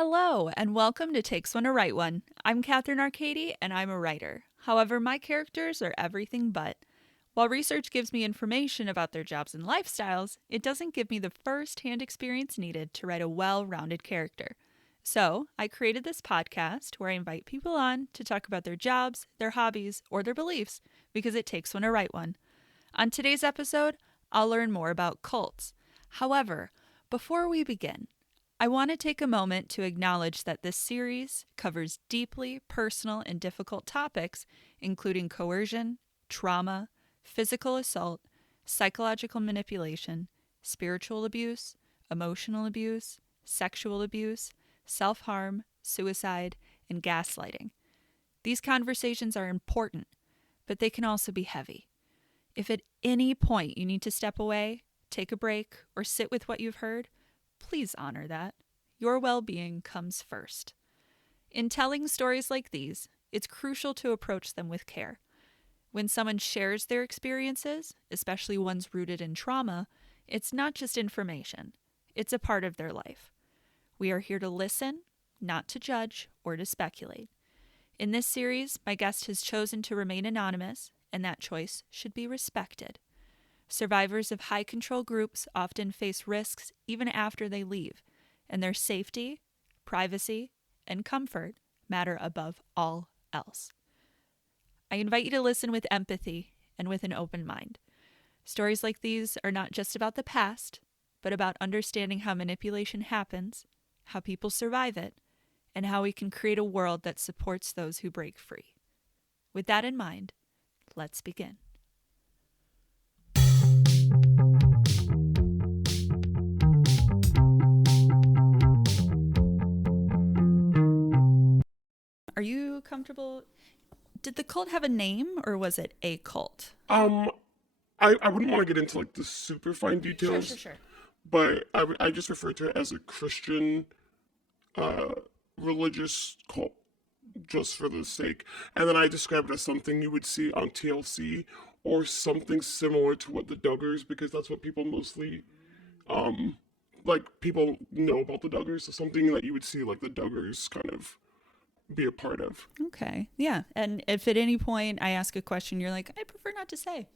Hello, and welcome to Takes One to Write One. I'm Katherine Arcady, and I'm a writer. However, my characters are everything but. While research gives me information about their jobs and lifestyles, it doesn't give me the first-hand experience needed to write a well-rounded character. So, I created this podcast where I invite people on to talk about their jobs, their hobbies, or their beliefs, because it takes one to write one. On today's episode, I'll learn more about cults. However, before we begin, I want to take a moment to acknowledge that this series covers deeply personal and difficult topics, including coercion, trauma, physical assault, psychological manipulation, spiritual abuse, emotional abuse, sexual abuse, self-harm, suicide, and gaslighting. These conversations are important, but they can also be heavy. If at any point you need to step away, take a break, or sit with what you've heard, please honor that. Your well-being comes first. In telling stories like these, it's crucial to approach them with care. When someone shares their experiences, especially ones rooted in trauma, it's not just information. It's a part of their life. We are here to listen, not to judge or to speculate. In this series, my guest has chosen to remain anonymous, and that choice should be respected. Survivors of high-control groups often face risks even after they leave, and their safety, privacy, and comfort matter above all else. I invite you to listen with empathy and with an open mind. Stories like these are not just about the past, but about understanding how manipulation happens, how people survive it, and how we can create a world that supports those who break free. With that in mind, let's begin. Are you comfortable? Did the cult have a name, or was it a cult? I wouldn't want to get into like the super fine details, Sure. but I just refer to it as a Christian uh religious cult just for the sake. And then I describe it as something you would see on TLC or something similar to what the Duggars, because that's what people mostly um like people know about the Duggars, so something that you would see like the Duggars kind of be a part of. Okay. Yeah. And if at any point I ask a question, you're like, I prefer not to say.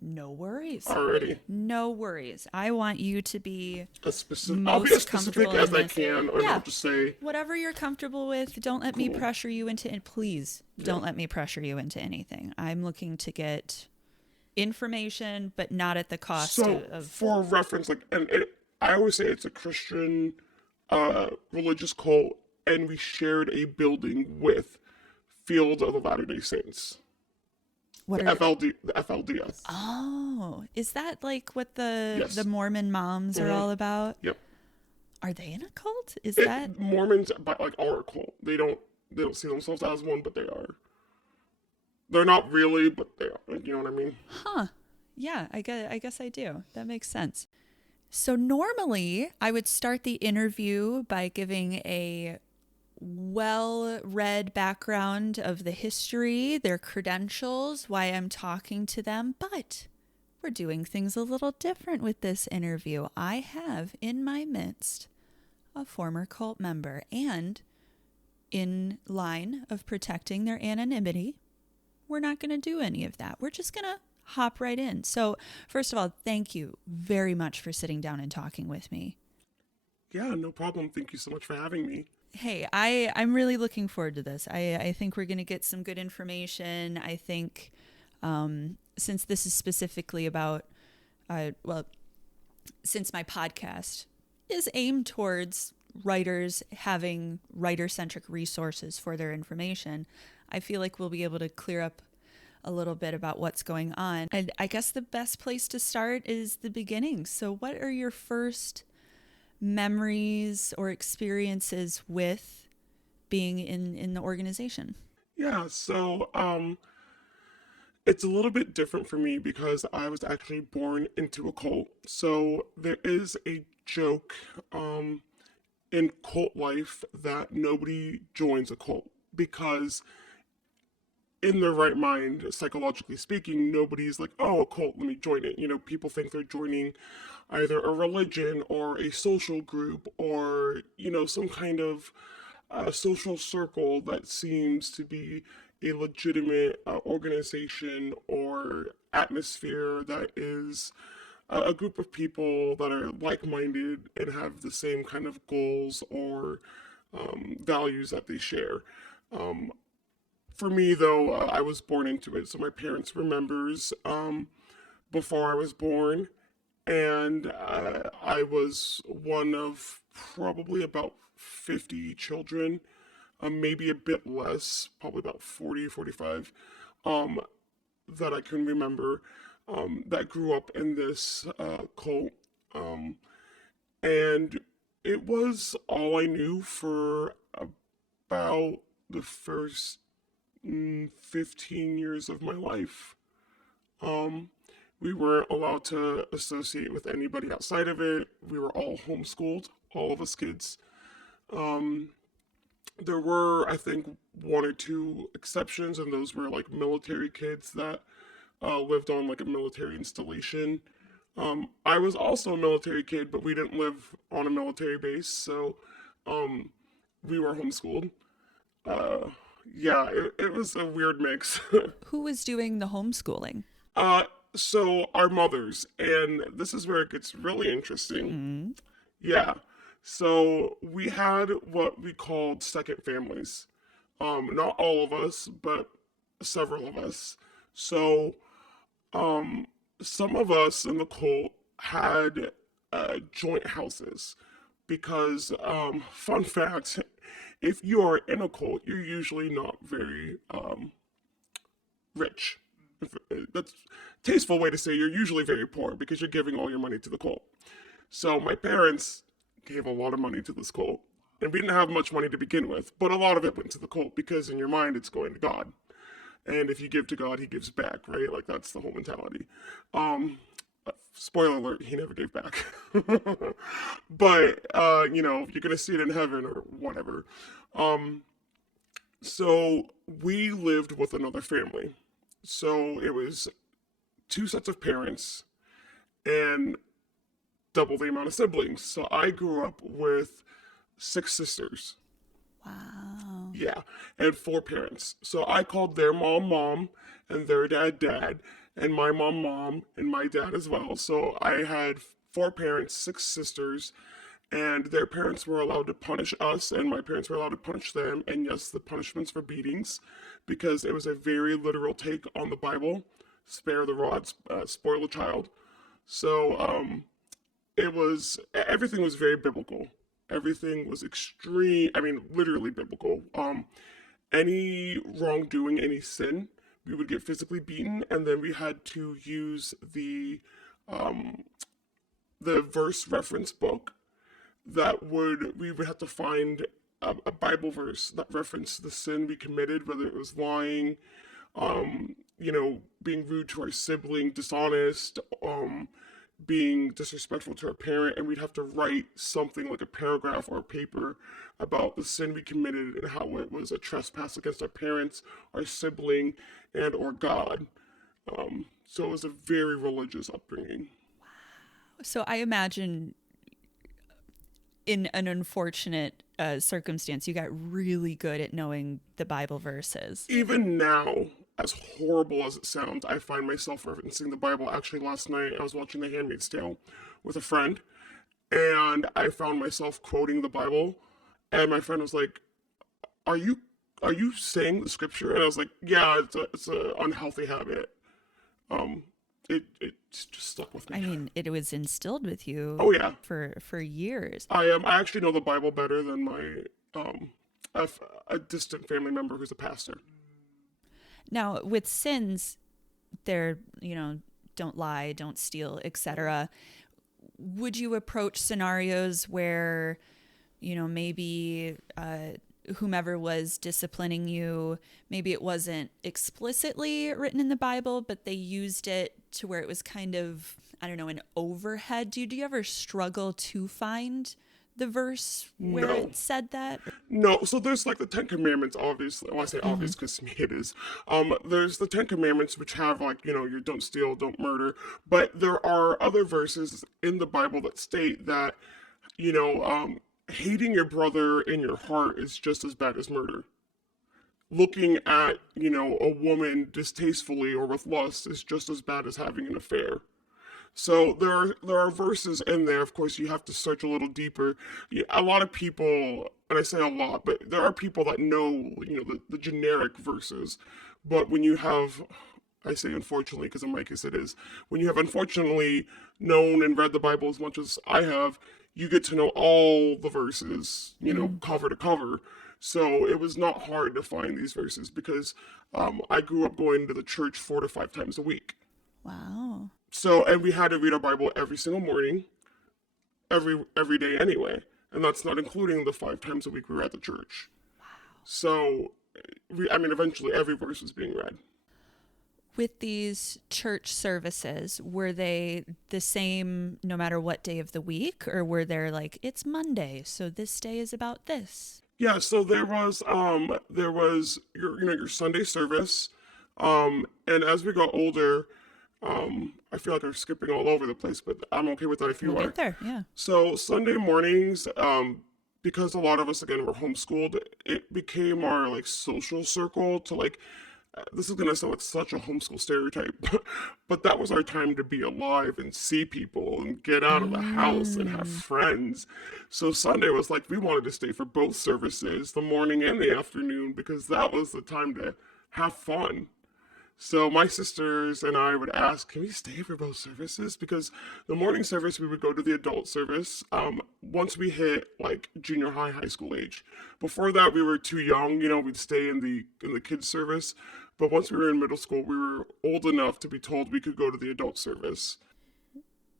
No worries. Already. No worries. I want you to be I'll be as most specific comfortable as in I this. can, or Yeah. I'll just say Whatever you're comfortable with, don't let me cool. pressure you into it. Please don't Yeah. let me pressure you into anything. I'm looking to get information, but not at the cost So, of for reference, I always say it's a Christian religious cult, and we shared a building with Field of the Latter-day Saints, what the are FLDS. Oh, is that like what the Yes. Mormon moms are all about? Yep. Are they in a cult? Is that Mormons, but like are a cult. They don't see themselves as one, but they are. They're not really, but they are. You know what I mean? Huh. Yeah, I guess I do. That makes sense. So normally I would start the interview by giving a well-read background of the history, their credentials, why I'm talking to them, but we're doing things a little different with this interview. I have in my midst a former cult member, and in line of protecting their anonymity, we're not going to do any of that. We're just going to hop right in. So, first of all, thank you very much for sitting down and talking with me. Yeah, no problem. Thank you so much for having me. Hey, I'm really looking forward to this. I think we're going to get some good information. I think since this is specifically about, since my podcast is aimed towards writers having writer-centric resources for their information, I feel like we'll be able to clear up a little bit about what's going on. And I guess the best place to start is the beginning. So what are your first memories or experiences with being in the organization? Yeah, so it's a little bit different for me because I was actually born into a cult. So there is a joke in cult life that nobody joins a cult because in their right mind, psychologically speaking, nobody's like, oh, a cult, let me join it. You know, people think they're joining either a religion or a social group or, some kind of social circle that seems to be a legitimate organization or atmosphere that is a group of people that are like minded and have the same kind of goals or values that they share. Um, for me, though, I was born into it, so my parents were members before I was born, and I was one of probably about 50 children, maybe a bit less, probably about 40, 45, um, that I can remember, that grew up in this cult. Um, and it was all I knew for about the first 15 years of my life. Um, we weren't allowed to associate with anybody outside of it. We were all homeschooled, all of us kids. Um, there were, I think, one or two exceptions, and those were like military kids that lived on like a military installation. I was also a military kid, but we didn't live on a military base, so um, we were homeschooled. Uh, yeah, it was a weird mix. Who was doing the homeschooling? uh, so our mothers, and this is where it gets really interesting. Mm. Yeah, so we had what we called second families. Not all of us, but several of us. So um, some of us in the cult had joint houses because, fun fact, if you are in a cult, you're usually not very rich. That's a tasteful way to say you're usually very poor because you're giving all your money to the cult. So my parents gave a lot of money to this cult. And we didn't have much money to begin with, but a lot of it went to the cult because in your mind it's going to God. And if you give to God, he gives back, right? Like that's the whole mentality. Um, Spoiler alert, he never gave back. But you're gonna see it in heaven or whatever. Um, so we lived with another family. So it was two sets of parents and double the amount of siblings. So I grew up with six sisters. Wow. Yeah, and four parents. So I called their mom mom and their dad dad, and my mom mom and my dad as well. So I had four parents, six sisters, and their parents were allowed to punish us, and my parents were allowed to punish them. And yes, the punishments were beatings because it was a very literal take on the Bible. Spare the rod, spoil the child. So it was everything was very biblical. Everything was extreme. I mean, literally biblical. Any wrongdoing, any sin, we would get physically beaten, and then we had to use um, the verse reference book that we would have to find a Bible verse that referenced the sin we committed, whether it was lying, being rude to our sibling, dishonest, being disrespectful to our parent, and we'd have to write something like a paragraph or a paper about the sin we committed and how it was a trespass against our parents, our sibling, and or God. So it was a very religious upbringing. So I imagine in an unfortunate circumstance, you got really good at knowing the Bible verses. Even now, as horrible as it sounds, I find myself referencing the Bible. Actually, last night I was watching The Handmaid's Tale with a friend, and I found myself quoting the Bible, and my friend was like, "Are you saying the scripture?" And I was like, "Yeah, it's a unhealthy habit." Um, it just stuck with me. I mean, it was instilled with you. Oh yeah, for years. I actually know the Bible better than my a distant family member who's a pastor. Now, with sins, they're, don't lie, don't steal, etc. Would you approach scenarios where, maybe whomever was disciplining you, maybe it wasn't explicitly written in the Bible, but they used it to where it was kind of, I don't know, an overhead? Do you ever struggle to find the verse where No. it said that? No, so there's like the Ten Commandments, obviously. Well, I say Mm-hmm. obvious because to me it is. There's the Ten Commandments, which have like, you don't steal, don't murder. But there are other verses in the Bible that state that, you know, hating your brother in your heart is just as bad as murder. Looking at, a woman distastefully or with lust is just as bad as having an affair. So there are verses in there. Of course, you have to search a little deeper. A lot of people, and I say a lot, but there are people that know, the generic verses. But when you have, I say unfortunately, because in my case it is, when you have unfortunately known and read the Bible as much as I have, you get to know all the verses, Mm. cover to cover. So it was not hard to find these verses because I grew up going to the church 4 to 5 times a week. Wow. So, and we had to read our Bible every single morning, every day anyway, and that's not including the 5 times a week we were at the church. So, eventually every verse was being read. With these church services, were they the same no matter what day of the week, or were there like, it's Monday, so this day is about this? Yeah, so there was your Sunday service, and as we got older, I feel like I'm skipping all over the place, but I'm okay with that if We'll you are. get there. Yeah. So Sunday mornings, because a lot of us again were homeschooled, it became our like social circle to like. This is gonna sound like such a homeschool stereotype, but that was our time to be alive and see people and get out of the house and have Mm. friends. So Sunday was like we wanted to stay for both services, the morning and the afternoon, because that was the time to have fun. So my sisters and I would ask, can we stay for both services? Because the morning service we would go to the adult service. Once we hit like junior high, high school age. Before that, we were too young. We'd stay in the kids service. But once we were in middle school, we were old enough to be told we could go to the adult service.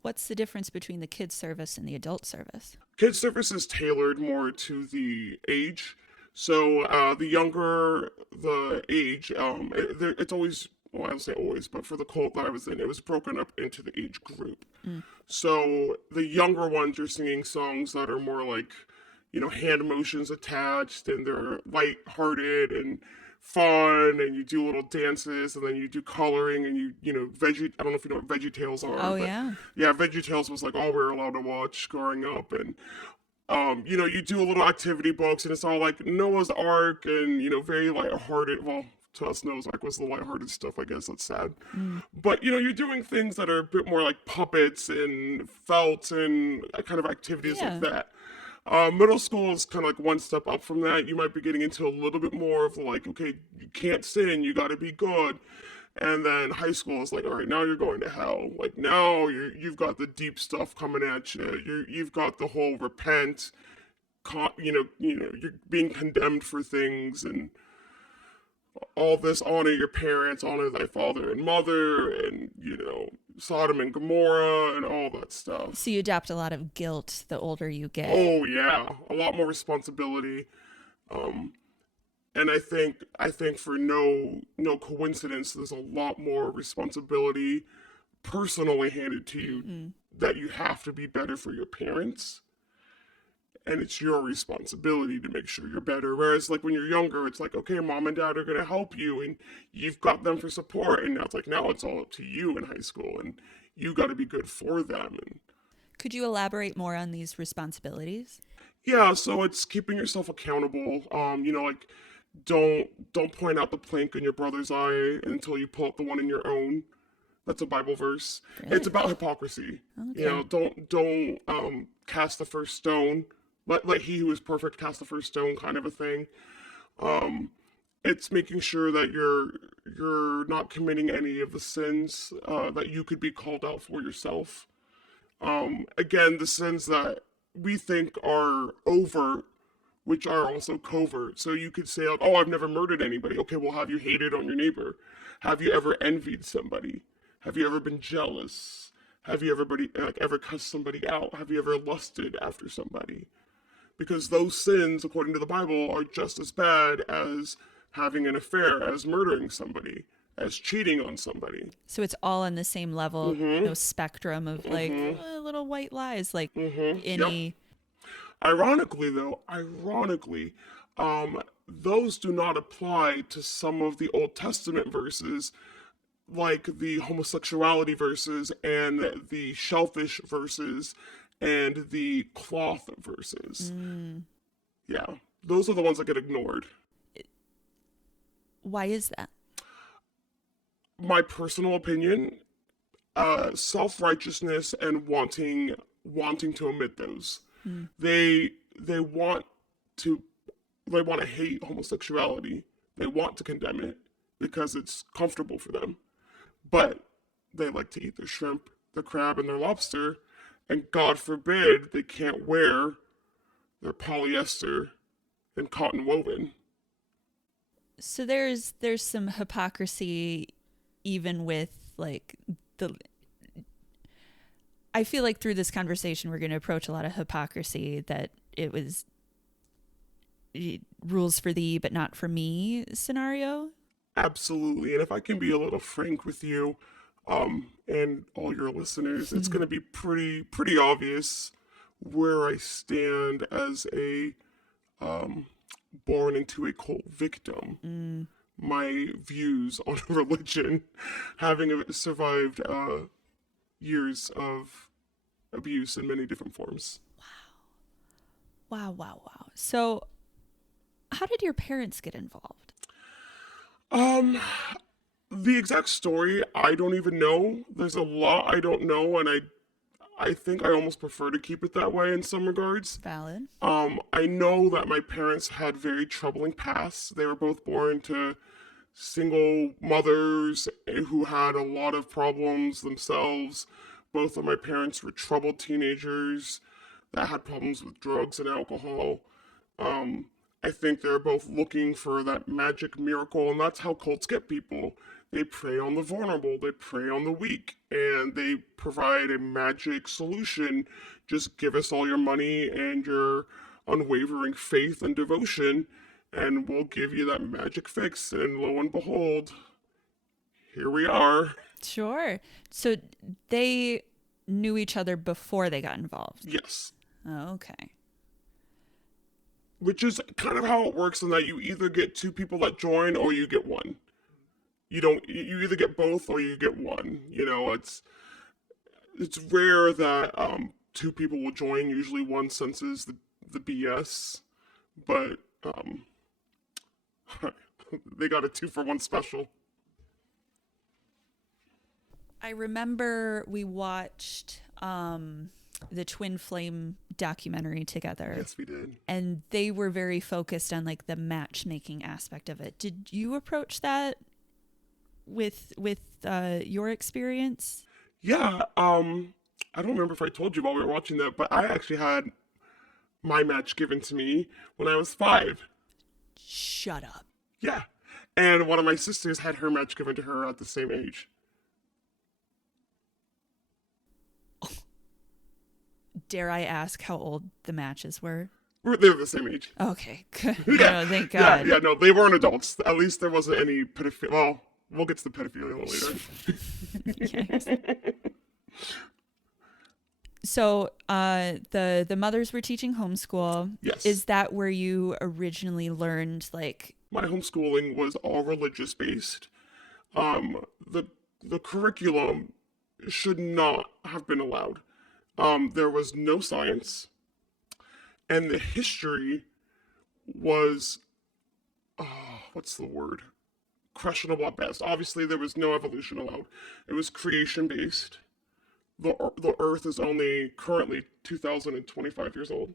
What's the difference between the kids service and the adult service? Kids service is tailored more to the age. So the younger the age, it's always, well, I don't say always, but for the cult that I was in, it was broken up into the age group. Mm. So the younger ones are singing songs that are more like, hand motions attached, and they're light-hearted and fun, and you do little dances, and then you do coloring, and veggie. I don't know if you know what Veggie Tales are, Oh, but yeah. yeah, Veggie Tales was like all we were allowed to watch growing up, and you do a little activity books, and it's all like Noah's Ark, and very lighthearted. Well, to us, Noah's Ark was the lighthearted stuff. I guess that's sad, Mm. but you're doing things that are a bit more like puppets and felt and kind of activities like Yeah. that. Middle school is kind of like one step up from that. You might be getting into a little bit more of like, okay, you can't sin, you got to be good. And then high school is like, all right, now you're going to hell. Like now you've got the deep stuff coming at you. You've got the whole repent, you're being condemned for things and all this. Honor your parents, honor thy father and mother, and Sodom and Gomorrah and all that stuff. So you adopt a lot of guilt the older you get. Oh yeah, a lot more responsibility. Um, and I think for no coincidence, there's a lot more responsibility personally handed to you Mm. that you have to be better for your parents, and it's your responsibility to make sure you're better. Whereas like when you're younger, it's like, okay, mom and dad are gonna help you, and you've got them for support, and now it's like now it's all up to you in high school, and you got to be good for them. And Could you elaborate more on these responsibilities? yeah, so it's keeping yourself accountable. Like don't point out the plank in your brother's eye until you pull up the one in your own. That's a Bible verse. It's Really? about hypocrisy. Okay. Don't cast the first stone. Let he who is perfect cast the first stone, kind of a thing. Um, it's making sure that you're not committing any of the sins that you could be called out for yourself. Again, the sins that we think are overt, which are also covert. So you could say, like, "Oh, I've never murdered anybody." Okay, well, have you hated on your neighbor? Have you ever envied somebody? Have you ever been jealous? Have you ever cussed somebody out? Have you ever lusted after somebody? Because those sins, according to the Bible, are just as bad as having an affair, as murdering somebody, as cheating on somebody. So it's all on the same level, Mm-hmm. no spectrum of like Mm-hmm. little white lies, like Mm-hmm. Yep. any. Ironically, those do not apply to some of the Old Testament verses, like the homosexuality verses and the shellfish verses and the cloth verses. Mm. Yeah, those are the ones that get ignored. Why is that? My personal opinion, self-righteousness and wanting to omit those. Mm. They want to they want to hate homosexuality. They want to condemn it because it's comfortable for them. But they like to eat their shrimp, their crab, and their lobster, and God forbid they can't wear their polyester and cotton woven. So there's some hypocrisy even with like the I feel like through this conversation we're going to approach a lot of hypocrisy that it was rules for thee but not for me scenario. Absolutely. And if I can be a little frank with you, and all your listeners, it's going to be pretty obvious where I stand as a born into a cult victim. Mm. My views on religion, having survived years of abuse in many different forms. Wow. So how did your parents get involved? The exact story, I don't even know. There's a lot I don't know, and I think I almost prefer to keep it that way in some regards. Valid. I know that my parents had very troubling pasts. They were both born to single mothers who had a lot of problems themselves. Both of my parents were troubled teenagers that had problems with drugs and alcohol. I think they're both looking for that magic miracle, and that's how cults get people. They prey on the vulnerable, they prey on the weak, and they provide a magic solution. Just give us all your money and your unwavering faith and devotion, and we'll give you that magic fix. And lo and behold, here we are. Sure. So they knew each other before they got involved. Yes. Oh, okay. Which is kind of how it works in that you either get two people that join or you get one. You either get both or you get one. You know, it's rare that two people will join. Usually one senses the BS, but they got a 2-for-1 special. I remember we watched the Twin Flame documentary together. Yes, we did. And they were very focused on like the matchmaking aspect of it. Did you approach that with your experience? Yeah, I don't remember if I told you while we were watching that, but I actually had my match given to me when I was 5. Shut up. Yeah, and one of my sisters had her match given to her at the same age. Dare I ask how old the matches were? They were the same age. Okay, good. Yeah, No, thank God. Yeah, no, they weren't adults. At least there wasn't any pedophilia. Well, we'll get to the pedophilia later. So, the mothers were teaching homeschool. Yes. Is that where you originally learned like? My homeschooling was all religious based. The curriculum should not have been allowed. There was no science, and the history was, what's the word? Questionable at best. Obviously, there was no evolution allowed. It was creation based. The Earth is only currently 2,025 years old.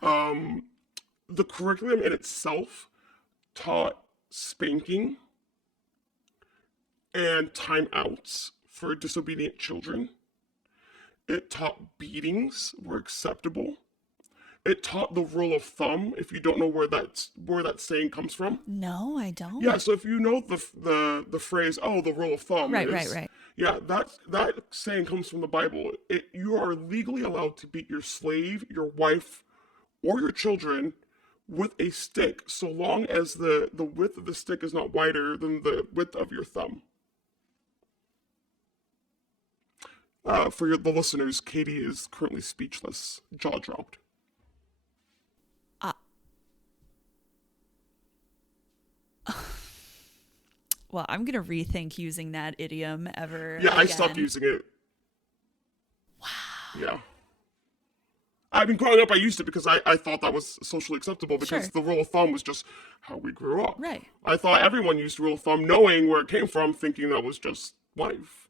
The curriculum in itself taught spanking and timeouts for disobedient children. It taught beatings were acceptable. It taught the rule of thumb. If you don't know where that saying comes from, No, I don't. yeah. So if you know the phrase, "Oh, the rule of thumb," Right. Yeah, that saying comes from the Bible. You are legally allowed to beat your slave, your wife, or your children with a stick, so long as the width of the stick is not wider than the width of your thumb. For the listeners, Katie is currently speechless, jaw dropped. Uh, well, I'm going to rethink using that idiom ever Yeah, I stopped again. using it. Wow. Yeah. I mean, growing up, I used it because I thought that was socially acceptable because Sure. the rule of thumb was just how we grew up. Right. I thought everyone used rule of thumb, knowing where it came from, thinking that was just life.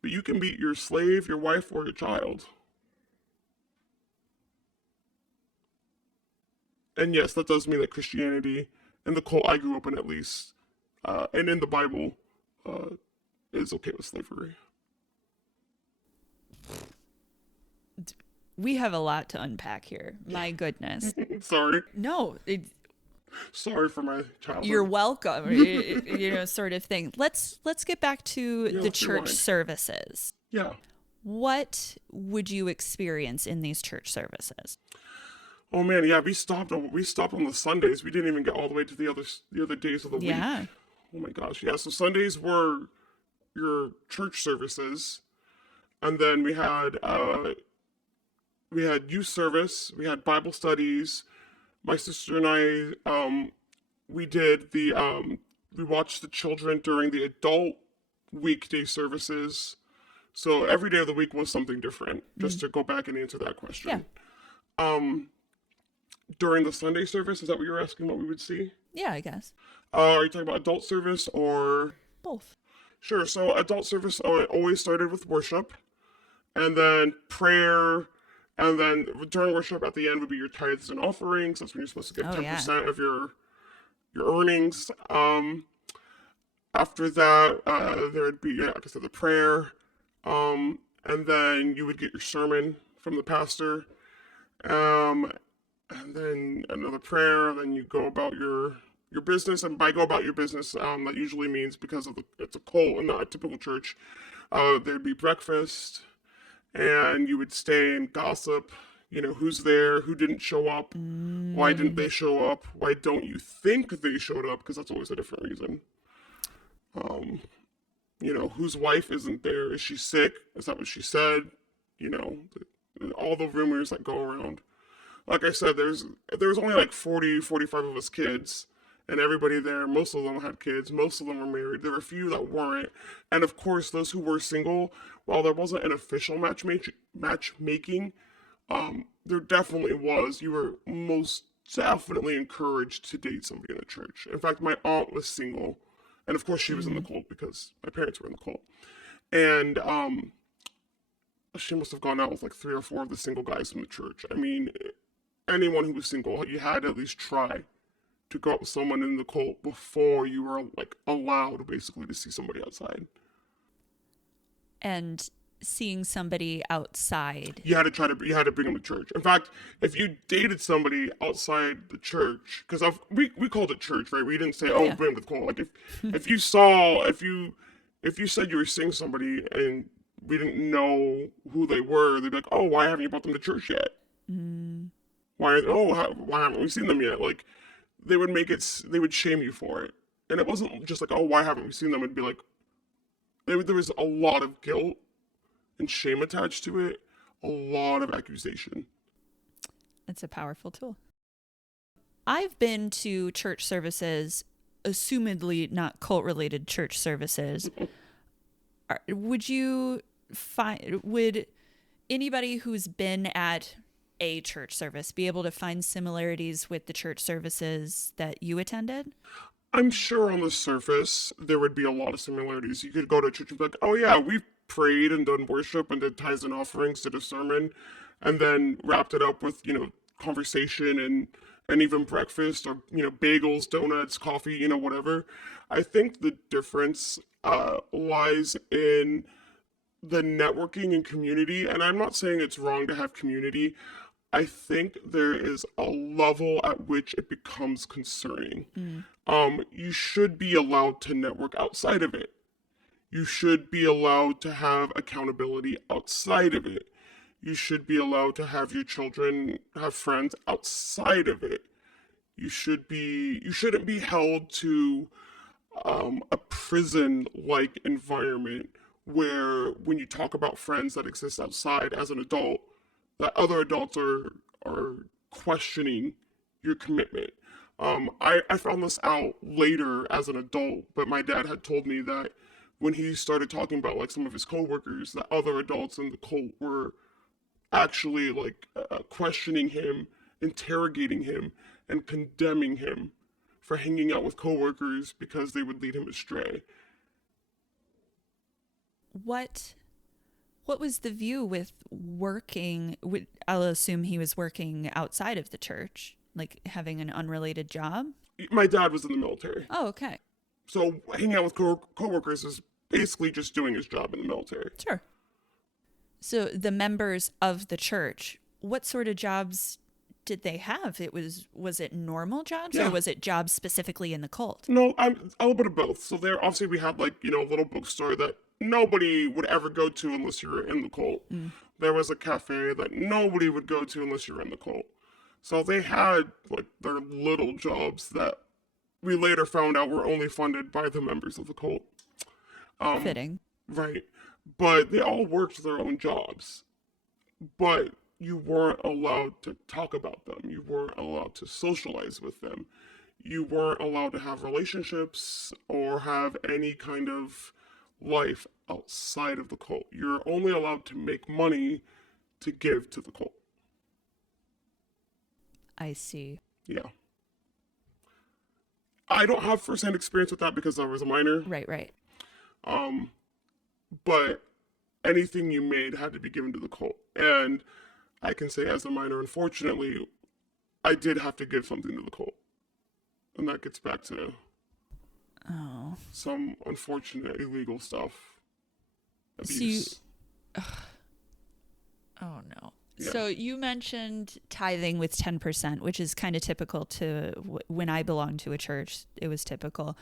But you can beat your slave, your wife, or your child. And yes, that does mean that Christianity, and the cult I grew up in at least, and in the Bible, uh, is okay with slavery. We have a lot to unpack here. My goodness. Sorry. No, Sorry for my childhood. you're welcome. Sort of thing. Let's get back to Yeah, the let's church rewind. services. Yeah. What would you experience in these church services? Oh man, yeah, we stopped on the Sundays. We didn't even get all the way to the other days of the week. Yeah. Oh my gosh, yeah. So Sundays were your church services, and then we had youth service, we had Bible studies. My sister and I we did we watched the children during the adult weekday services. So every day of the week was something different. Just to go back and answer that Yeah. question. Um, During the Sunday service, is that what you're asking? What we would see? Yeah, I guess. Are you talking about adult service or? Both. Sure. So adult service always started with worship, and then prayer, and then during worship at the end would be your tithes and offerings. That's when you're supposed to give Oh, ten yeah. percent of your earnings. After that, there would be, yeah, like I said, the prayer, and then you would get your sermon from the pastor, um, and then another prayer. Then you go about your business, and by go about your business, that usually means because it's a cult and not a typical church. There'd be breakfast, and you would stay and gossip. Who's there, who didn't show up, why didn't they show up, why don't you think they showed up, because that's always a different reason. Um, whose wife isn't there? Is she sick? Is that what she said? All the rumors that go around. Like I said, there was only like 40, 45 of us kids, and everybody there, most of them had kids, most of them were married. There were a few that weren't, and of course, those who were single, while there wasn't an official matchmaking, there definitely was. You were most definitely encouraged to date somebody in the church. In fact, my aunt was single, and of course, she was in the cult because my parents were in the cult, and she must have gone out with like 3 or 4 of the single guys in the church. I mean, anyone who was single, you had to at least try to go out with someone in the cult before you were like allowed basically to see somebody outside. And seeing somebody outside. You had to bring them to church. In fact, if you dated somebody outside the church, because we called it church, right? We didn't say, oh, Yeah. bring them to the cult. Like if you said you were seeing somebody and we didn't know who they were, they'd be like, oh, why haven't you brought them to church yet? Mm, Why haven't we seen them yet? Like, they would shame you for it. And it wasn't just like, oh, why haven't we seen them? It'd be like, there was a lot of guilt and shame attached to it, a lot of accusation. it's a powerful tool. I've been to church services, assumedly not cult related church services. Would anybody who's been at a church service be able to find similarities with the church services that you attended? I'm sure on the surface there would be a lot of similarities. You could go to church and be like, oh yeah, we've prayed and done worship and did tithes and offerings, did a sermon, and then wrapped it up with, conversation and even breakfast or, bagels, donuts, coffee, whatever. I think the difference lies in the networking and community. And I'm not saying it's wrong to have community. I think there is a level at which it becomes concerning. Mm. You should be allowed to network outside of it. You should be allowed to have accountability outside of it. You should be allowed to have your children have friends outside of it. You shouldn't be held to a prison-like environment where when you talk about friends that exist outside as an adult, that other adults are questioning your commitment. I found this out later as an adult, but my dad had told me that when he started talking about like some of his coworkers, that other adults in the cult were actually like questioning him, interrogating him, and condemning him for hanging out with coworkers because they would lead him astray. What what was the view with working? I'll assume he was working outside of the church, like having an unrelated job. My dad was in the military, Oh, okay. so hanging out with coworkers is basically just doing his job in the military. Sure. So the members of the church, what sort of jobs did they have? Was it normal jobs or Yeah. was it jobs specifically in the cult? No, I'm a little bit of both. So there, obviously, we had like a little bookstore that nobody would ever go to unless you were in the cult. There was a cafe that nobody would go to unless you were in the cult. So they had like their little jobs that we later found out were only funded by the members of the cult. Fitting. Right. But they all worked their own jobs. But you weren't allowed to talk about them. You weren't allowed to socialize with them. You weren't allowed to have relationships or have any kind of life outside of the cult. You're only allowed to make money to give to the cult. I see. Yeah. I don't have firsthand experience with that because I was a minor. Right, right. But anything you made had to be given to the cult. And I can say as a minor, unfortunately, I did have to give something to the cult. And that gets back to some unfortunate illegal stuff. Abuse. Oh no. Yeah. So you mentioned tithing with 10%, which is kind of typical to when I belonged to a church. It was typical.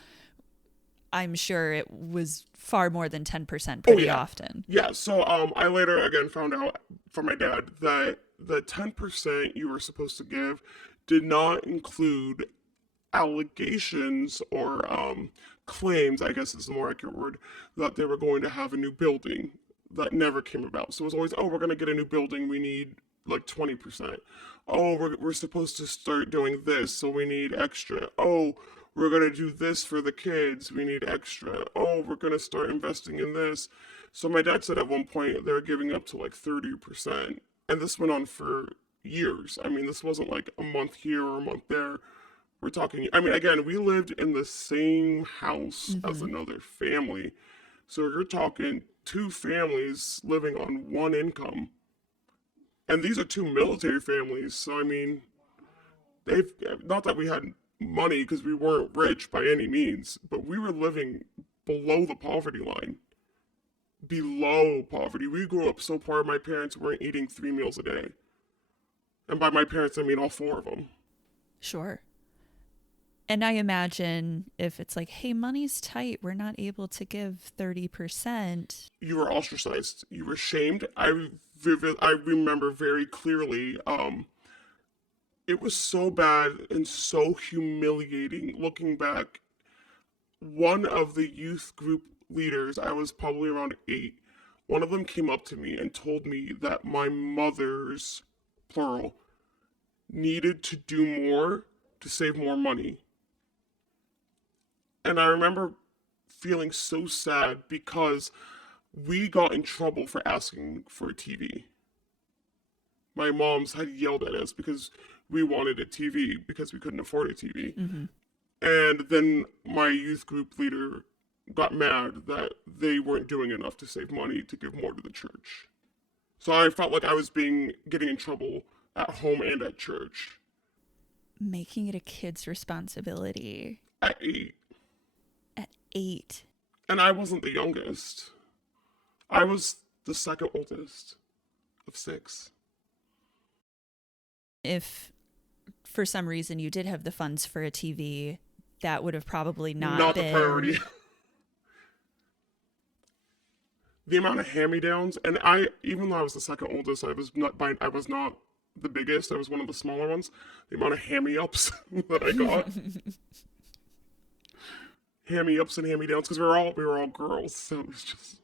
I'm sure it was far more than 10% pretty often. Yeah, so I later again found out from my dad that the 10% you were supposed to give did not include allegations or claims, I guess is the more accurate word, that they were going to have a new building that never came about. So it was always, oh, we're going to get a new building, we need like 20%. Oh, we're supposed to start doing this, so we need extra. Oh, we're going to do this for the kids, we need extra. Oh, we're going to start investing in this. So my dad said at one point they were giving up to like 30%. And this went on for years. I mean, this wasn't like a month here or a month there. We're talking, I mean, again, we lived in the same house as another family. So you're talking two families living on one income. And these are two military families. So, I mean, they've, not that we had money because we weren't rich by any means, but we were living below the poverty line. Below poverty. We grew up so poor, my parents weren't eating 3 meals a day. And by my parents, I mean all 4 of them. Sure. And I imagine if it's like, hey, money's tight, we're not able to give 30%. You were ostracized. You were shamed. I remember very clearly. It was so bad and so humiliating looking back. One of the youth group leaders, I was probably around 8, one of them came up to me and told me that my mother's, plural, needed to do more to save more money. And I remember feeling so sad because we got in trouble for asking for a TV. My mom's had yelled at us because we wanted a TV because we couldn't afford a TV. And then my youth group leader got mad that they weren't doing enough to save money to give more to the church. So I felt like I was getting in trouble at home and at church. Making it a kid's responsibility. At 8. At 8. And I wasn't the youngest. I was the second oldest of 6. If for some reason you did have the funds for a TV, that would have probably not been the priority. The amount of hand-me-downs, and even though I was the second oldest, I was not the biggest. I was one of the smaller ones. The amount of hand-me-ups that I got, hand-me-ups and hand-me-downs, because we were all girls, so it was just.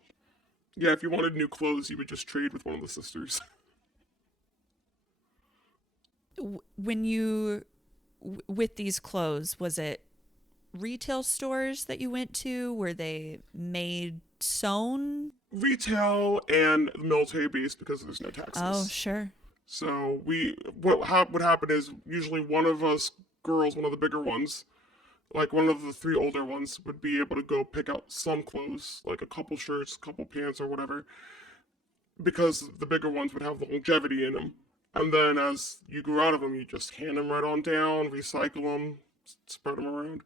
Yeah, if you wanted new clothes, you would just trade with one of the sisters. When you, with these clothes, was it retail stores that you went to? Were they made sewn? Retail and military base because there's no Oh, taxes. sure. So what would happen is usually one of us girls, one of the bigger ones, like one of the three older ones, would be able to go pick out some clothes, like a couple shirts, couple pants, or whatever, because the bigger ones would have the longevity in them. And then as you grew out of them, you just hand them right on down, recycle them, spread them around.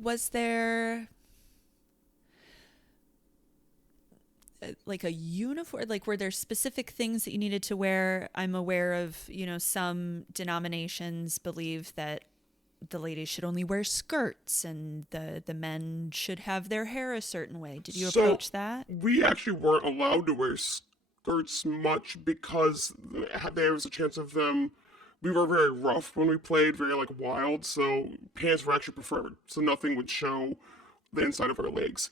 Was there like a uniform, like were there specific things that you needed to wear? I'm aware of, some denominations believe that the ladies should only wear skirts and the men should have their hair a certain way. Did you So approach that? we actually weren't allowed to wear skirts much because there was a chance of them. We were very rough when we played, very like wild. So pants were actually preferred, so nothing would show the inside of our legs.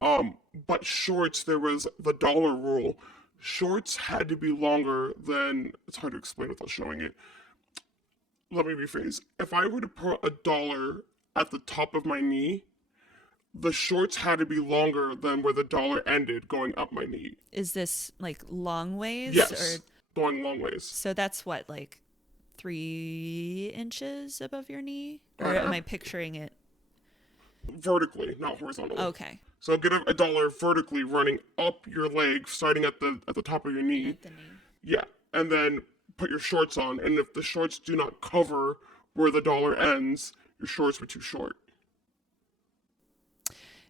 But shorts, there was the dollar rule. Shorts had to be longer than. It's hard to explain without showing it. Let me rephrase. If I were to put $1 at the top of my knee, the shorts had to be longer than where the dollar ended going up my knee. Is this like long ways? Yes, Or going long ways. so that's what, like 3 inches above your knee? Or am I picturing it? Vertically, not horizontally. Okay. So get $1 vertically running up your leg, starting at the top of your knee. At the knee. Yeah, and then put your shorts on. And if the shorts do not cover where the dollar ends, your shorts were too short.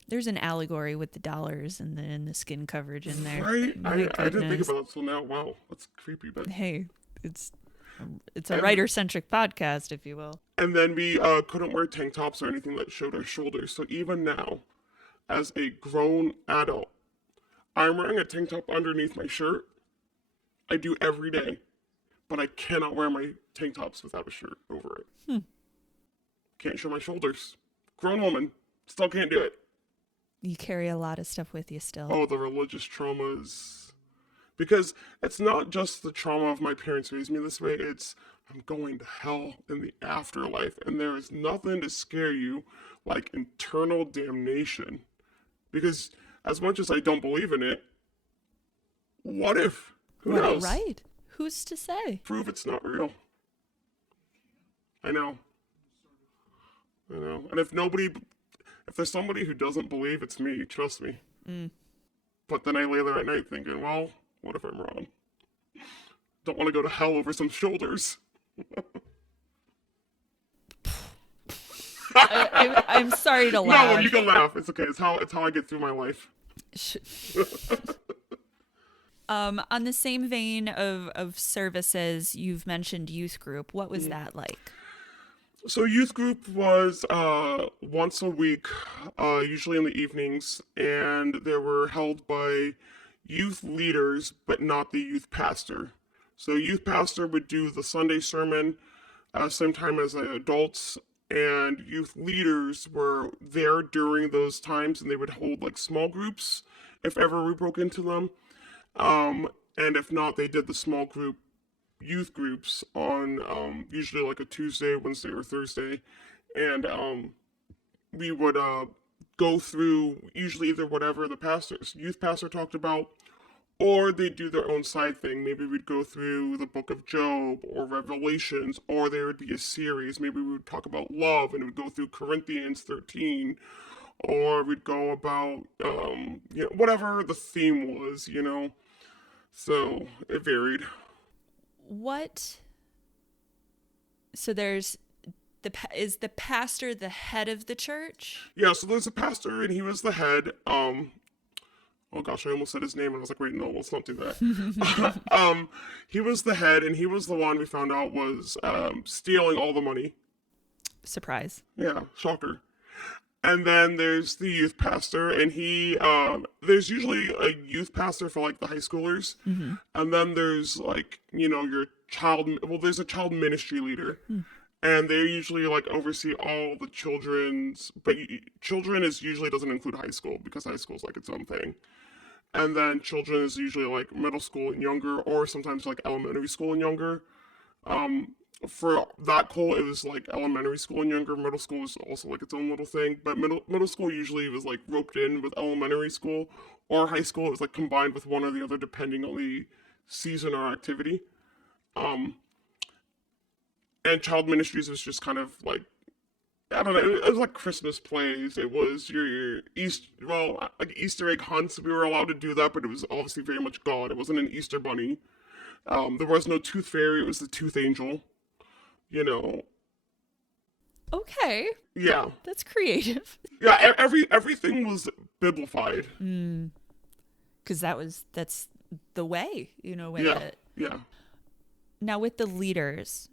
There's an allegory with the dollars and the skin coverage in there. Right? My I didn't think goodness. about that till now. Wow, that's creepy. But Hey, it's a writer-centric podcast, if you will. and then we couldn't wear tank tops or anything that showed our shoulders. So even now, as a grown adult, I'm wearing a tank top underneath my shirt. I do every day, but I cannot wear my tank tops without a shirt over it. Can't show my shoulders. Grown woman, still can't do it. You carry a lot of stuff with you still. Oh, the religious traumas. Because it's not just the trauma of my parents raised me this way, it's I'm going to hell in the afterlife, and there is nothing to scare you like eternal damnation. Because as much as I don't believe in it, what if? Who knows? Right. Who's to say? Prove it's not real. I know. And if there's somebody who doesn't believe, it's me, trust me. But then I lay there at night thinking, well, what if I'm wrong? Don't want to go to hell over some shoulders. I'm sorry to laugh. No, you can laugh. It's okay. It's how I get through my life. On the same vein of services, you've mentioned youth group. What was that like? So youth group was once a week, usually in the evenings, and they were held by youth leaders, but not the youth pastor. So youth pastor would do the Sunday sermon same time as the adults, and youth leaders were there during those times, and they would hold like small groups if ever we broke into them. And if not, they did the small group youth groups on usually like a Tuesday, Wednesday, or Thursday, and we would go through usually either whatever the youth pastor talked about, or they'd do their own side thing. Maybe we'd go through the book of Job or Revelations, or there would be a series. Maybe we would talk about love and it would go through Corinthians 13, or we'd go about whatever the theme was, so it varied. So is the pastor the head of the church? Yeah, so there's a pastor and he was the head. Oh gosh, I almost said his name and I was like, wait, no, let's not do that. He was the head, and he was the one we found out was stealing all the money. Surprise. Yeah, shocker. And then there's the youth pastor, and there's usually a youth pastor for like the high schoolers. And then there's like, there's a child ministry leader. and they usually like oversee all the children's, but children is usually doesn't include high school because high school is like its own thing. And then children is usually like middle school and younger, or sometimes like elementary school and younger. Um, for that cult, it was like elementary school and younger. Middle school is also like its own little thing, but middle school usually was like roped in with elementary school, or high school. It was like combined with one or the other depending on the season or activity. Um, and child ministries was just kind of like, I don't know. It was like Christmas plays. It was your Easter, well, like Easter egg hunts. We were allowed to do that, but it was obviously very much God. It wasn't an Easter bunny. There was no tooth fairy. It was the tooth angel. You know, Okay, yeah, that's creative. yeah. Everything was biblified. Because that's the way, with Yeah, it. yeah. Now, with the leaders,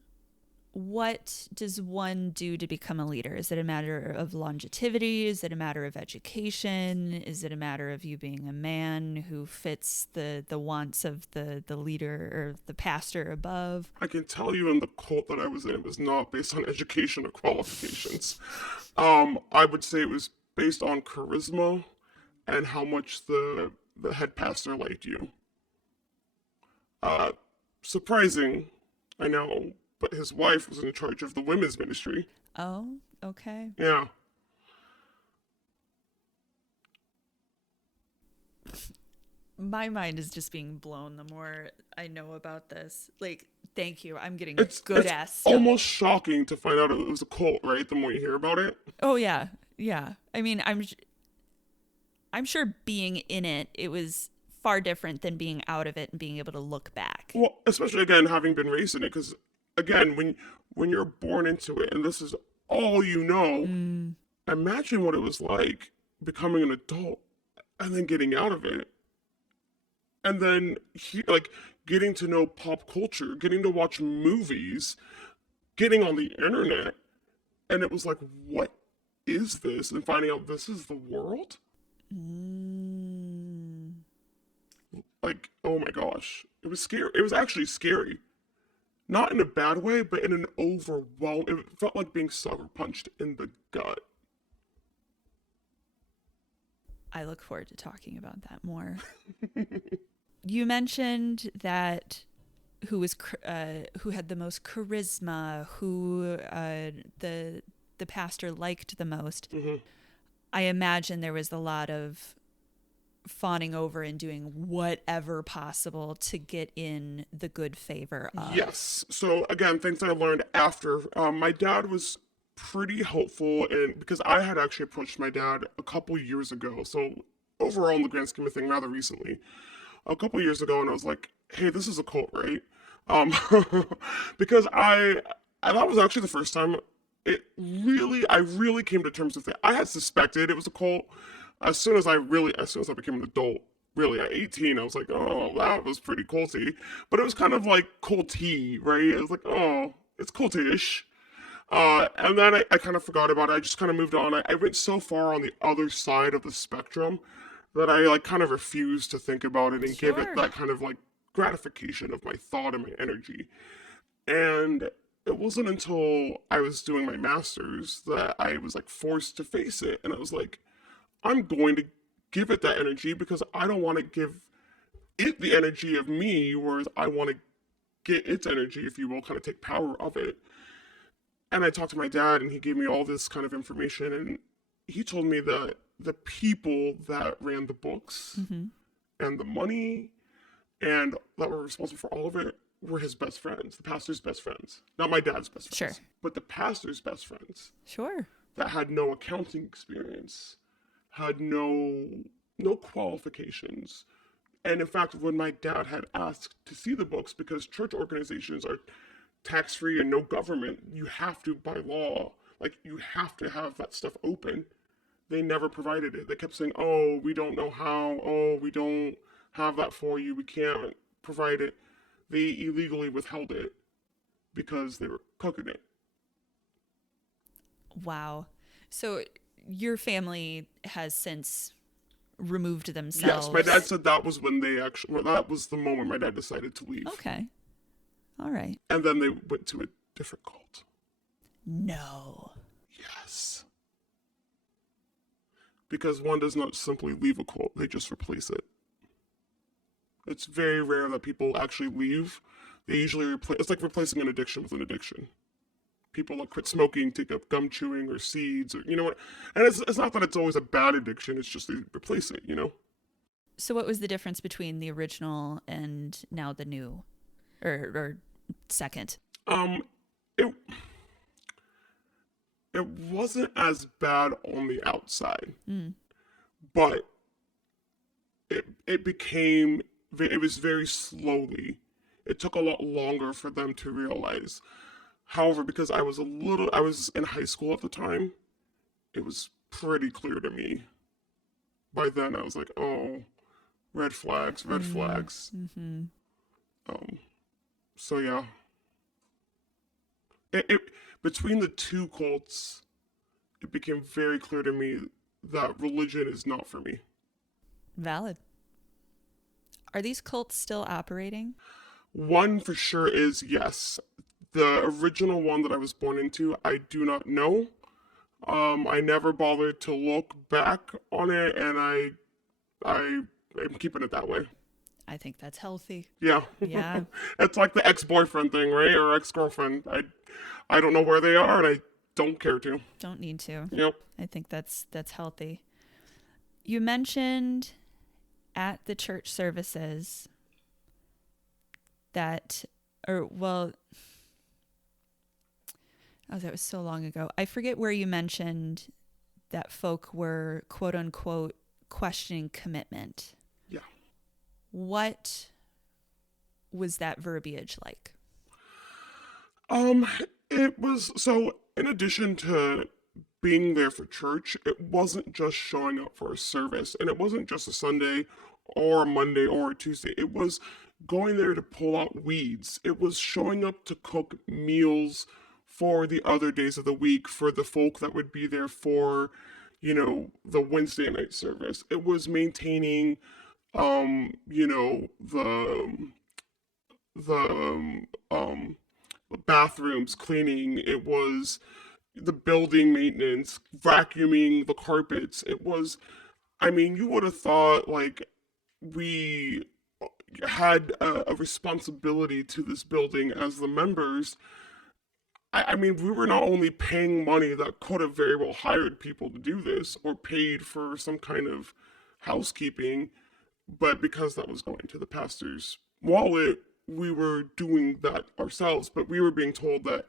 what does one do to become a leader? Is it a matter of longevity? Is it a matter of education? Is it a matter of you being a man who fits the wants of the leader or the pastor above? I can tell you in the cult that I was in, it was not based on education or qualifications. I would say it was based on charisma and how much the head pastor liked you. Uh, Surprising, I know, but his wife was in charge of the women's ministry. Oh, okay. Yeah. My mind is just being blown the more I know about this. Like, thank you. I'm getting It's ass stuff. almost shocking to find out it was a cult, right? The more you hear about it. Oh yeah, yeah. I mean, I'm sure being in it, it was far different than being out of it and being able to look back. Well, especially again having been raised in it, because again, when you're born into it and this is all you know, imagine what it was like becoming an adult and then getting out of it, and then like getting to know pop culture, getting to watch movies, getting on the internet, and it was like, what is this? And finding out this is the world. Like, oh my gosh, it was scary. It was actually scary. Not in a bad way, but in an overwhelm. It felt like being sucker punched in the gut. I look forward to talking about that more. You mentioned that who had the most charisma, who the pastor liked the most. I imagine there was a lot of fawning over and doing whatever possible to get in the good favor of. Yes. So again, things that I learned after. My dad was pretty helpful, and because I had actually approached my dad a couple years ago. So overall, in the grand scheme of thing, rather recently, a couple years ago, and I was like, "Hey, this is a cult, right?" Um, because that was actually the first time I really came to terms with it. I had suspected it was a cult as soon as I became an adult. Really, at 18, I was like, oh, that was pretty culty. But it was kind of like culty, right? It was like, oh, it's culty-ish. And then I kind of forgot about it. I just kind of moved on. I went so far on the other side of the spectrum that I like kind of refused to think about it and give it Sure. that kind of like gratification of my thought and my energy. And it wasn't until I was doing my master's that I was like forced to face it. And I was like, I'm going to give it that energy because I don't want to give it the energy of me, whereas I want to get its energy, if you will, kind of take power of it. And I talked to my dad, and he gave me all this kind of information, and he told me that the people that ran the books and the money and that were responsible for all of it were his best friends, the pastor's best friends. Not my dad's best friends, Sure. but the pastor's best friends Sure. that had no accounting experience, had no qualifications. And in fact, when my dad had asked to see the books, because church organizations are tax-free and no government, you have to, by law, like you have to have that stuff open. They never provided it. They kept saying, oh, we don't know how, oh, we don't have that for you, we can't provide it. They illegally withheld it because they were cooking it. Wow. So your family has since removed themselves. Yes, my dad said that was when that was the moment my dad decided to leave. Okay. All right. And then they went to a different cult. No. Yes. Because one does not simply leave a cult, they just replace it. It's very rare that people actually leave. They usually replace, it's like replacing an addiction with an addiction. People like quit smoking, take up gum chewing or seeds, or you know what? And it's not that it's always a bad addiction, it's just they replace it, you know? So what was the difference between the original and now the new or second? Um, it, it wasn't as bad on the outside, Mm. but it became, it was very slowly. It took a lot longer for them to realize. However, because I was in high school at the time, it was pretty clear to me. By then, I was like, oh, red flags, red flags. Mm-hmm. Um, so yeah, it between the two cults, it became very clear to me that religion is not for me. Valid. Are these cults still operating? One for sure is yes. The original one that I was born into, I do not know. I never bothered to look back on it, and I am keeping it that way. I think that's healthy. Yeah. Yeah. It's like the ex-boyfriend thing, right? Or ex-girlfriend. I don't know where they are, and I don't care to. Don't need to. Yep. I think that's healthy. You mentioned at the church services that, or well, oh, that was so long ago. I forget where you mentioned that folk were quote unquote questioning commitment. Yeah. What was that verbiage like? It was so in addition to being there for church, it wasn't just showing up for a service, and it wasn't just a Sunday or a Monday or a Tuesday. It was going there to pull out weeds. It was showing up to cook meals for the other days of the week for the folk that would be there for, you know, the Wednesday night service. It was maintaining, you know, the bathrooms, cleaning. It was the building maintenance, vacuuming the carpets. It was, I mean, you would have thought like we had a responsibility to this building as the members. I mean, we were not only paying money that could have very well hired people to do this or paid for some kind of housekeeping, but because that was going to the pastor's wallet, we were doing that ourselves. But we were being told that,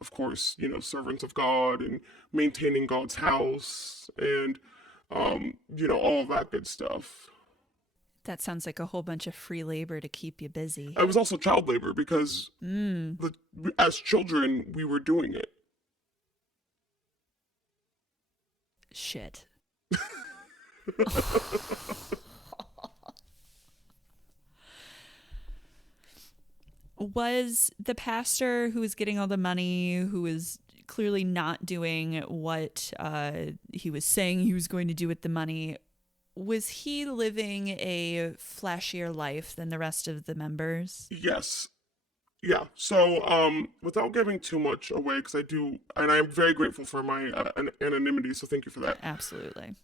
of course, you know, servants of God and maintaining God's house and, you know, all of that good stuff. That sounds like a whole bunch of free labor to keep you busy. It was also child labor because as children, we were doing it. Shit. Was the pastor who was getting all the money, who was clearly not doing what he was saying he was going to do with the money, was he living a flashier life than the rest of the members? Yes. Yeah. So, without giving too much away, because I do, and I am very grateful for my anonymity, so thank you for that. Absolutely.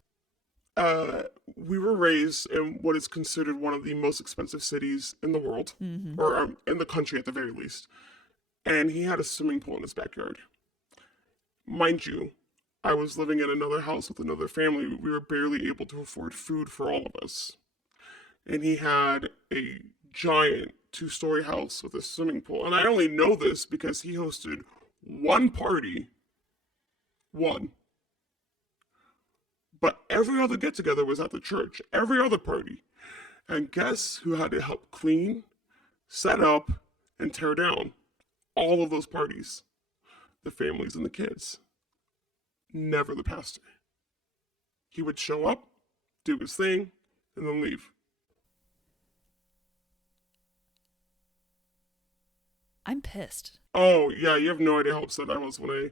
We were raised in what is considered one of the most expensive cities in the world, or in the country at the very least. And he had a swimming pool in his backyard. Mind you, I was living in another house with another family. We were barely able to afford food for all of us. And he had a giant 2-story house with a swimming pool. And I only know this because he hosted one party. One. But every other get together was at the church. Every other party. And guess who had to help clean, set up, and tear down all of those parties? The families and the kids. Never the pastor. He would show up, do his thing, and then leave. I'm pissed. Oh, yeah, you have no idea how upset I was when I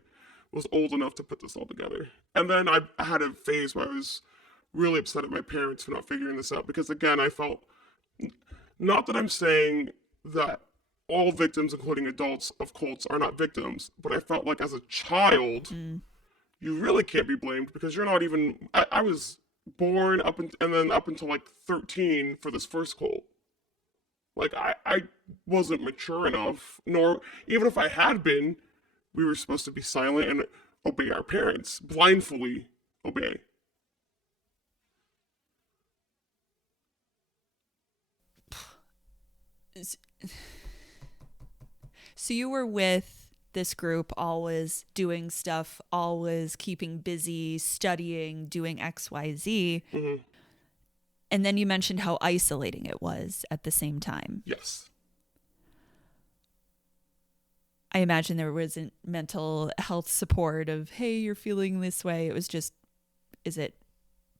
was old enough to put this all together. And then I had a phase where I was really upset at my parents for not figuring this out because, again, I felt, not that I'm saying that all victims, including adults, of cults are not victims. But I felt like as a child, Mm. you really can't be blamed because you're not even. I was born and then up until like 13 for this first cult. Like I wasn't mature enough, nor even if I had been, we were supposed to be silent and obey our parents, blindly obey. So you were with this group, always doing stuff, always keeping busy, studying, doing XYZ. Mm-hmm. And then you mentioned how isolating it was at the same time. Yes. I imagine there wasn't mental health support of, hey, you're feeling this way. It was just, is it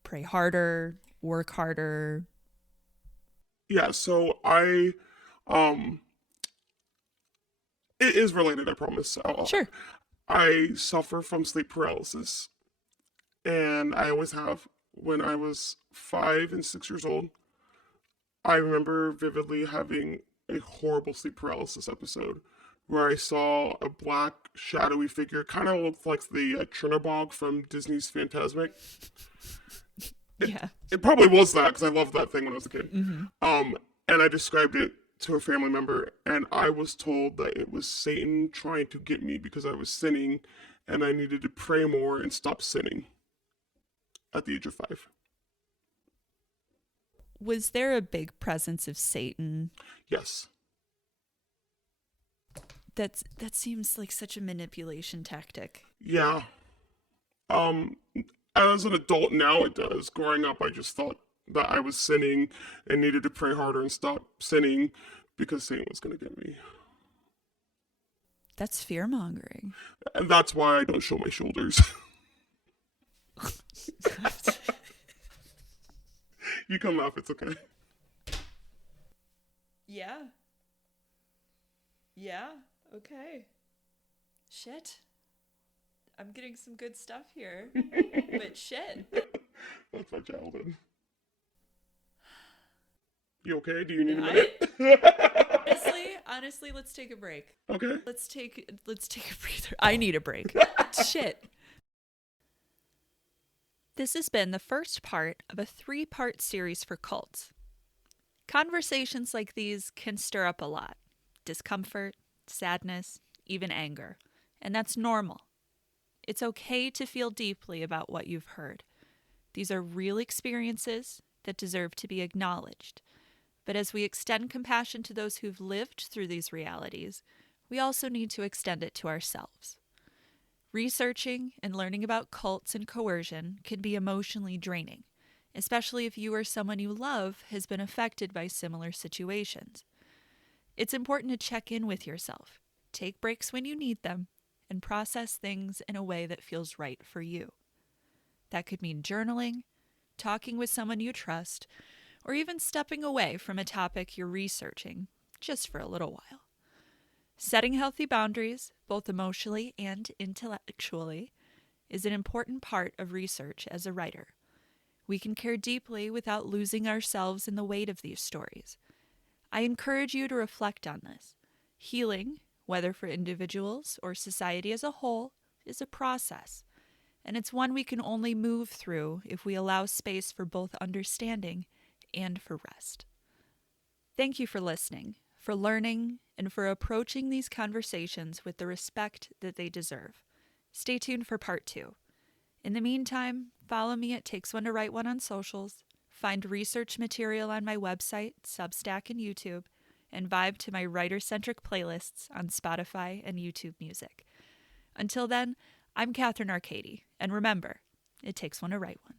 pray harder, work harder? Yeah, so um, it is related, I promise. Sure. I suffer from sleep paralysis, and I always have. When I was 5 and 6 years old, I remember vividly having a horrible sleep paralysis episode where I saw a black, shadowy figure, kind of looked like the Chernobog from Disney's Fantasmic. Yeah. It probably was that because I loved that thing when I was a kid. Mm-hmm. And I described it to a family member, and I was told that it was Satan trying to get me because I was sinning, and I needed to pray more and stop sinning at the age of 5. Was there a big presence of Satan? Yes. That seems like such a manipulation tactic. Yeah. As an adult now it does. Growing up, I just thought that I was sinning and needed to pray harder and stop sinning because Satan was going to get me. That's fear-mongering. And that's why I don't show my shoulders. You can laugh, it's okay. Yeah. Yeah. Okay. Shit. I'm getting some good stuff here. But shit. That's my childhood. You okay? Do you need a I- minute? Honestly, let's take a break. Okay. Let's take a breather. I need a break. Shit. This has been the first part of a 3-part series for cults. Conversations like these can stir up a lot. Discomfort, sadness, even anger. And that's normal. It's okay to feel deeply about what you've heard. These are real experiences that deserve to be acknowledged. But as we extend compassion to those who've lived through these realities, we also need to extend it to ourselves. Researching and learning about cults and coercion can be emotionally draining, especially if you or someone you love has been affected by similar situations. It's important to check in with yourself, take breaks when you need them, and process things in a way that feels right for you. That could mean journaling, talking with someone you trust, or even stepping away from a topic you're researching just for a little while. Setting healthy boundaries, both emotionally and intellectually, is an important part of research as a writer. We can care deeply without losing ourselves in the weight of these stories. I encourage you to reflect on this. Healing, whether for individuals or society as a whole, is a process, and it's one we can only move through if we allow space for both understanding and for rest. Thank you for listening, for learning, and for approaching these conversations with the respect that they deserve. Stay tuned for part 2. In the meantime, follow me at Takes One to Write One on socials, find research material on my website, Substack, and YouTube, and vibe to my writer-centric playlists on Spotify and YouTube Music. Until then, I'm Katherine Arcady, and remember, it takes one to write one.